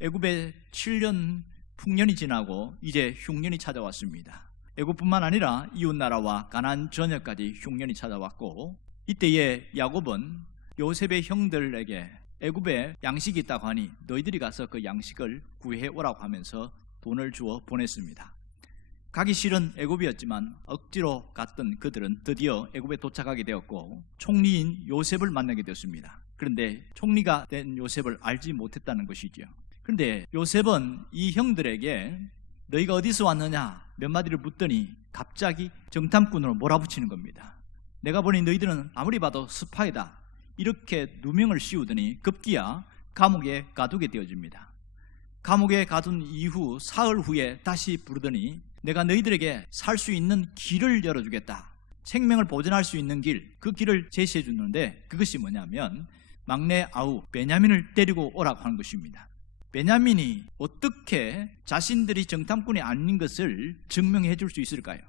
애굽에 7년 풍년이 지나고 이제 흉년이 찾아왔습니다. 애굽뿐만 아니라 이웃나라와 가나안 전역까지 흉년이 찾아왔고, 이때에 야곱은 요셉의 형들에게 애굽에 양식이 있다고 하니 너희들이 가서 그 양식을 구해 오라고 하면서 돈을 주어 보냈습니다. 가기 싫은 애굽이었지만 억지로 갔던 그들은 드디어 애굽에 도착하게 되었고 총리인 요셉을 만나게 되었습니다. 그런데 총리가 된 요셉을 알지 못했다는 것이죠. 그런데 요셉은 이 형들에게 너희가 어디서 왔느냐 몇 마디를 묻더니 갑자기 정탐꾼으로 몰아붙이는 겁니다. 내가 보니 너희들은 아무리 봐도 스파이다, 이렇게 누명을 씌우더니 급기야 감옥에 가두게 되어집니다. 감옥에 가둔 이후 사흘 후에 다시 부르더니 내가 너희들에게 살 수 있는 길을 열어주겠다, 생명을 보존할 수 있는 길, 그 길을 제시해 주는데 그것이 뭐냐면 막내 아우 베냐민을 데리고 오라고 하는 것입니다. 베냐민이 어떻게 자신들이 정탐꾼이 아닌 것을 증명해 줄 수 있을까요?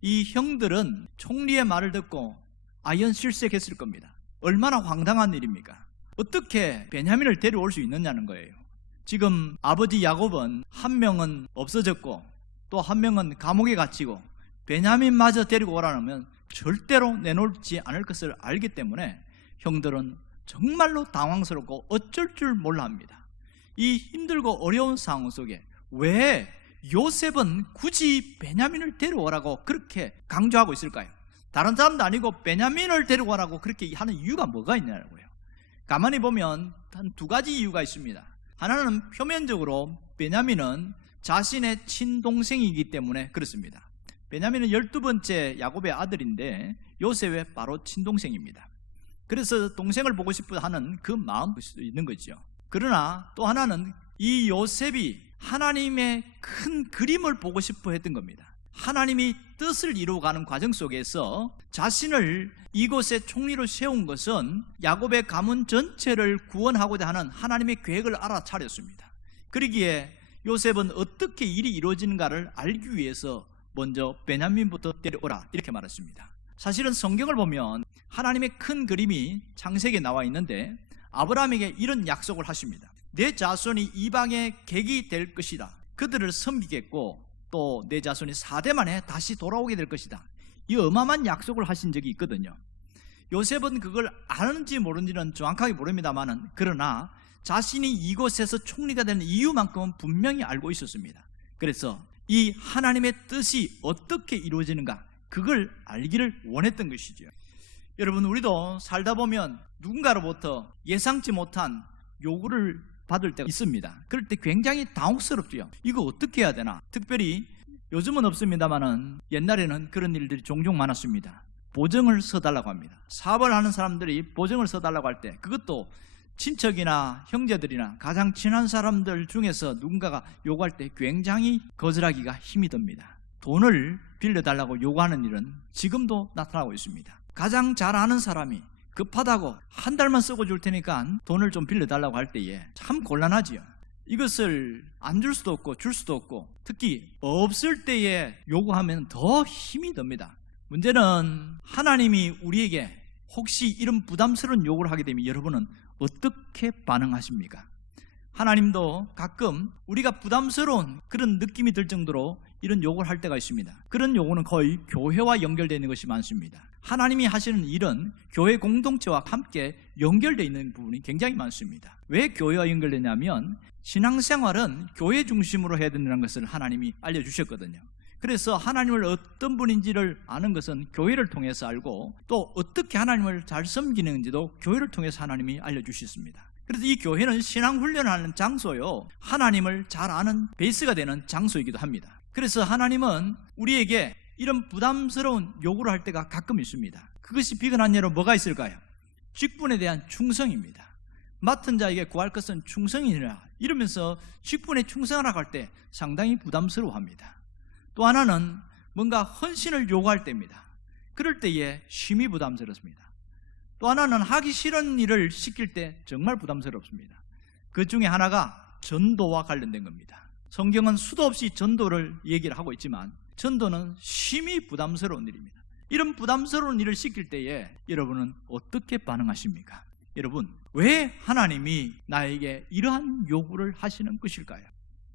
이 형들은 총리의 말을 듣고 아연실색했을 겁니다. 얼마나 황당한 일입니까? 어떻게 베냐민을 데려올 수 있느냐는 거예요. 지금 아버지 야곱은 한 명은 없어졌고 또 한 명은 감옥에 갇히고 베냐민마저 데리고 오라면 절대로 내놓지 않을 것을 알기 때문에 형들은 정말로 당황스럽고 어쩔 줄 몰라 합니다. 이 힘들고 어려운 상황 속에 왜 요셉은 굳이 베냐민을 데려오라고 그렇게 강조하고 있을까요? 다른 사람도 아니고 베냐민을 데려오라고 그렇게 하는 이유가 뭐가 있냐고요. 가만히 보면 한 두 가지 이유가 있습니다. 하나는 표면적으로 베냐민은 자신의 친동생이기 때문에 그렇습니다. 베냐민은 12번째 야곱의 아들인데 요셉의 바로 친동생입니다. 그래서 동생을 보고 싶어 하는 그 마음이 있는 거죠. 그러나 또 하나는 이 요셉이 하나님의 큰 그림을 보고 싶어 했던 겁니다. 하나님이 뜻을 이루어가는 과정 속에서 자신을 이곳에 총리로 세운 것은 야곱의 가문 전체를 구원하고자 하는 하나님의 계획을 알아차렸습니다. 그러기에 요셉은 어떻게 일이 이루어지는가를 알기 위해서 먼저 베냐민부터 데려오라 이렇게 말했습니다. 사실은 성경을 보면 하나님의 큰 그림이 창세기에 나와 있는데 아브라함에게 이런 약속을 하십니다. 내 자손이 이방의 객이 될 것이다. 그들을 섬기겠고 또 내 자손이 4대 만에 다시 돌아오게 될 것이다. 이 어마어마한 약속을 하신 적이 있거든요. 요셉은 그걸 아는지 모르는지는 정확하게 모릅니다만은 그러나 자신이 이곳에서 총리가 되는 이유만큼은 분명히 알고 있었습니다. 그래서 이 하나님의 뜻이 어떻게 이루어지는가 그걸 알기를 원했던 것이죠. 여러분, 우리도 살다 보면 누군가로부터 예상치 못한 요구를 받을 때가 있습니다. 그럴 때 굉장히 당혹스럽죠. 이거 어떻게 해야 되나? 특별히 요즘은 없습니다만은 옛날에는 그런 일들이 종종 많았습니다. 보증을 서달라고 합니다. 사업을 하는 사람들이 보증을 서달라고 할 때 그것도 친척이나 형제들이나 가장 친한 사람들 중에서 누군가가 요구할 때 굉장히 거절하기가 힘이 듭니다. 돈을 빌려달라고 요구하는 일은 지금도 나타나고 있습니다. 가장 잘 아는 사람이 급하다고 한 달만 쓰고 줄 테니까 돈을 좀 빌려달라고 할 때에 참 곤란하지요. 이것을 안 줄 수도 없고 줄 수도 없고 특히 없을 때에 요구하면 더 힘이 듭니다. 문제는 하나님이 우리에게 혹시 이런 부담스러운 요구를 하게 되면 여러분은 어떻게 반응하십니까? 하나님도 가끔 우리가 부담스러운 그런 느낌이 들 정도로 이런 요구를 할 때가 있습니다. 그런 요구는 거의 교회와 연결되어 있는 것이 많습니다. 하나님이 하시는 일은 교회 공동체와 함께 연결되어 있는 부분이 굉장히 많습니다. 왜 교회와 연결되냐면 신앙생활은 교회 중심으로 해야 된다는 것을 하나님이 알려주셨거든요. 그래서 하나님을 어떤 분인지를 아는 것은 교회를 통해서 알고 또 어떻게 하나님을 잘 섬기는지도 교회를 통해서 하나님이 알려주셨습니다. 그래서 이 교회는 신앙훈련하는 장소요, 하나님을 잘 아는 베이스가 되는 장소이기도 합니다. 그래서 하나님은 우리에게 이런 부담스러운 요구를 할 때가 가끔 있습니다. 그것이 비근한 예로 뭐가 있을까요? 직분에 대한 충성입니다. 맡은 자에게 구할 것은 충성이니라 이러면서 직분에 충성하라고 할 때 상당히 부담스러워합니다. 또 하나는 뭔가 헌신을 요구할 때입니다. 그럴 때에 심히 부담스럽습니다. 또 하나는 하기 싫은 일을 시킬 때 정말 부담스럽습니다. 그 중에 하나가 전도와 관련된 겁니다. 성경은 수도 없이 전도를 얘기를 하고 있지만 전도는 심히 부담스러운 일입니다. 이런 부담스러운 일을 시킬 때에 여러분은 어떻게 반응하십니까? 여러분, 왜 하나님이 나에게 이러한 요구를 하시는 것일까요?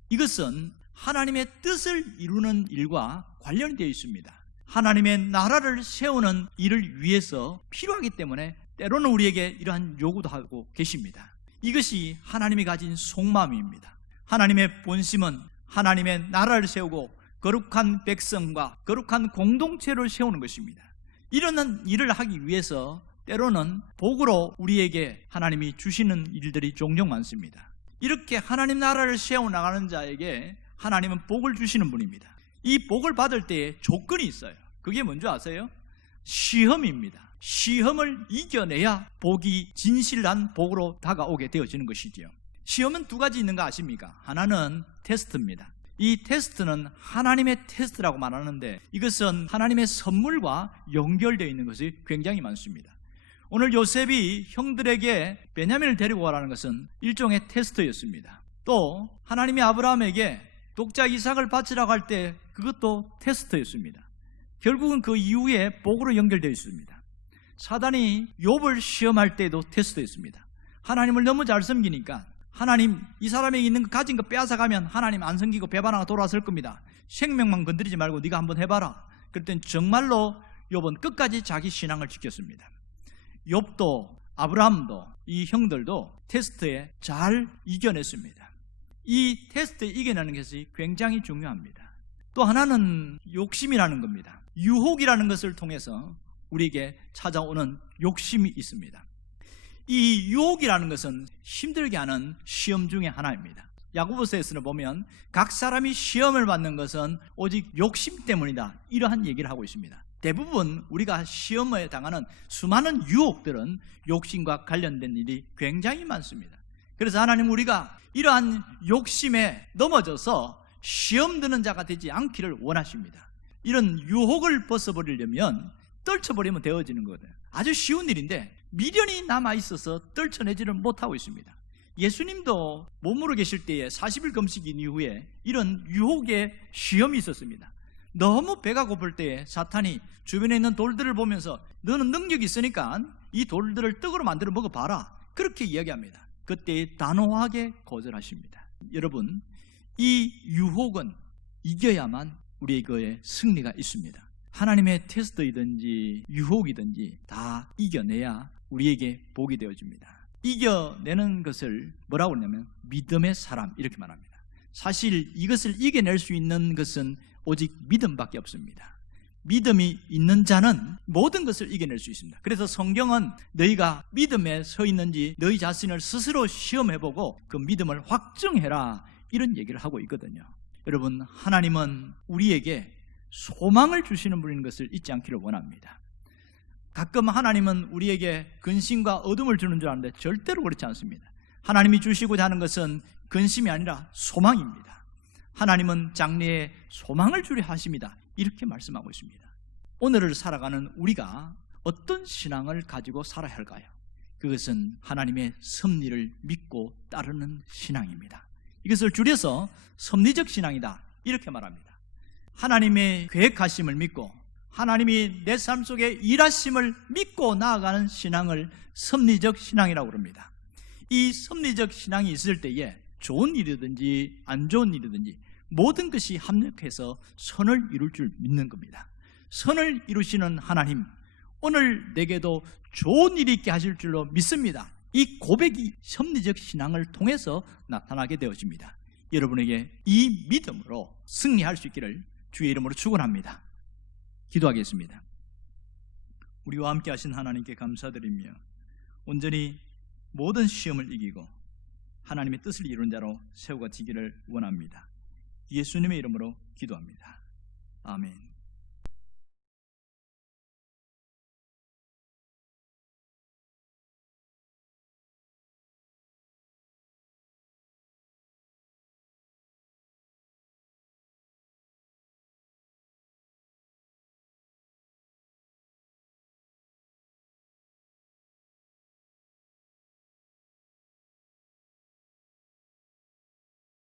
이것은 하나님의 뜻을 이루는 일과 관련이 되어 있습니다. 하나님의 나라를 세우는 일을 위해서 필요하기 때문에 때로는 우리에게 이러한 요구도 하고 계십니다. 이것이 하나님이 가진 속마음입니다. 하나님의 본심은 하나님의 나라를 세우고 거룩한 백성과 거룩한 공동체를 세우는 것입니다. 이런 일을 하기 위해서 때로는 복으로 우리에게 하나님이 주시는 일들이 종종 많습니다. 이렇게 하나님 나라를 세워나가는 자에게 하나님은 복을 주시는 분입니다. 이 복을 받을 때에 조건이 있어요. 그게 뭔지 아세요? 시험입니다. 시험을 이겨내야 복이 진실한 복으로 다가오게 되어지는 것이지요. 시험은 두 가지 있는 거 아십니까? 하나는 테스트입니다. 이 테스트는 하나님의 테스트라고 말하는데 이것은 하나님의 선물과 연결되어 있는 것이 굉장히 많습니다. 오늘 요셉이 형들에게 베냐민을 데리고 가라는 것은 일종의 테스트였습니다. 또 하나님이 아브라함에게 독자 이삭을 바치라고 할 때 그것도 테스트였습니다. 결국은 그 이후에 복으로 연결되어 있습니다. 사단이 욥을 시험할 때도 테스트였습니다. 하나님을 너무 잘 섬기니까 하나님 이 사람에게 있는 거 가진 거 빼앗아가면 하나님 안 섬기고 배반하고 돌아설 겁니다. 생명만 건드리지 말고 네가 한번 해봐라. 그랬더니 정말로 욥은 끝까지 자기 신앙을 지켰습니다. 욥도 아브라함도 이 형들도 테스트에 잘 이겨냈습니다. 이 테스트에 이겨내는 것이 굉장히 중요합니다. 또 하나는 욕심이라는 겁니다. 유혹이라는 것을 통해서 우리에게 찾아오는 욕심이 있습니다. 이 유혹이라는 것은 힘들게 하는 시험 중에 하나입니다. 야고보서에서는 보면 각 사람이 시험을 받는 것은 오직 욕심 때문이다, 이러한 얘기를 하고 있습니다. 대부분 우리가 시험에 당하는 수많은 유혹들은 욕심과 관련된 일이 굉장히 많습니다. 그래서 하나님 우리가 이러한 욕심에 넘어져서 시험 드는 자가 되지 않기를 원하십니다. 이런 유혹을 벗어버리려면 떨쳐버리면 되어지는 거거든요. 아주 쉬운 일인데 미련이 남아있어서 떨쳐내지를 못하고 있습니다. 예수님도 몸으로 계실 때에 40일 금식인 이후에 이런 유혹의 시험이 있었습니다. 너무 배가 고플 때에 사탄이 주변에 있는 돌들을 보면서 너는 능력이 있으니까 이 돌들을 떡으로 만들어 먹어봐라, 그렇게 이야기합니다. 그때 단호하게 거절하십니다. 여러분, 이 유혹은 이겨야만 우리에게 승리가 있습니다. 하나님의 테스트이든지 유혹이든지 다 이겨내야 우리에게 복이 되어집니다. 이겨내는 것을 뭐라고 하냐면 믿음의 사람, 이렇게 말합니다. 사실 이것을 이겨낼 수 있는 것은 오직 믿음밖에 없습니다. 믿음이 있는 자는 모든 것을 이겨낼 수 있습니다. 그래서 성경은 너희가 믿음에 서 있는지 너희 자신을 스스로 시험해보고 그 믿음을 확증해라, 이런 얘기를 하고 있거든요. 여러분, 하나님은 우리에게 소망을 주시는 분인 것을 잊지 않기를 원합니다. 가끔 하나님은 우리에게 근심과 어둠을 주는 줄 아는데 절대로 그렇지 않습니다. 하나님이 주시고자 하는 것은 근심이 아니라 소망입니다. 하나님은 장래에 소망을 주려 하십니다, 이렇게 말씀하고 있습니다. 오늘을 살아가는 우리가 어떤 신앙을 가지고 살아야 할까요? 그것은 하나님의 섭리를 믿고 따르는 신앙입니다. 이것을 줄여서 섭리적 신앙이다, 이렇게 말합니다. 하나님의 계획하심을 믿고 하나님이 내 삶 속에 일하심을 믿고 나아가는 신앙을 섭리적 신앙이라고 합니다. 이 섭리적 신앙이 있을 때에 좋은 일이든지 안 좋은 일이든지 모든 것이 합력해서 선을 이룰 줄 믿는 겁니다. 선을 이루시는 하나님, 오늘 내게도 좋은 일이 있게 하실 줄로 믿습니다. 이 고백이 섭리적 신앙을 통해서 나타나게 되어집니다. 여러분에게 이 믿음으로 승리할 수 있기를 주의 이름으로 축원합니다. 기도하겠습니다. 우리와 함께 하신 하나님께 감사드리며 온전히 모든 시험을 이기고 하나님의 뜻을 이루는 자로 세워지기를 원합니다. 예수님의 이름으로 기도합니다. 아멘.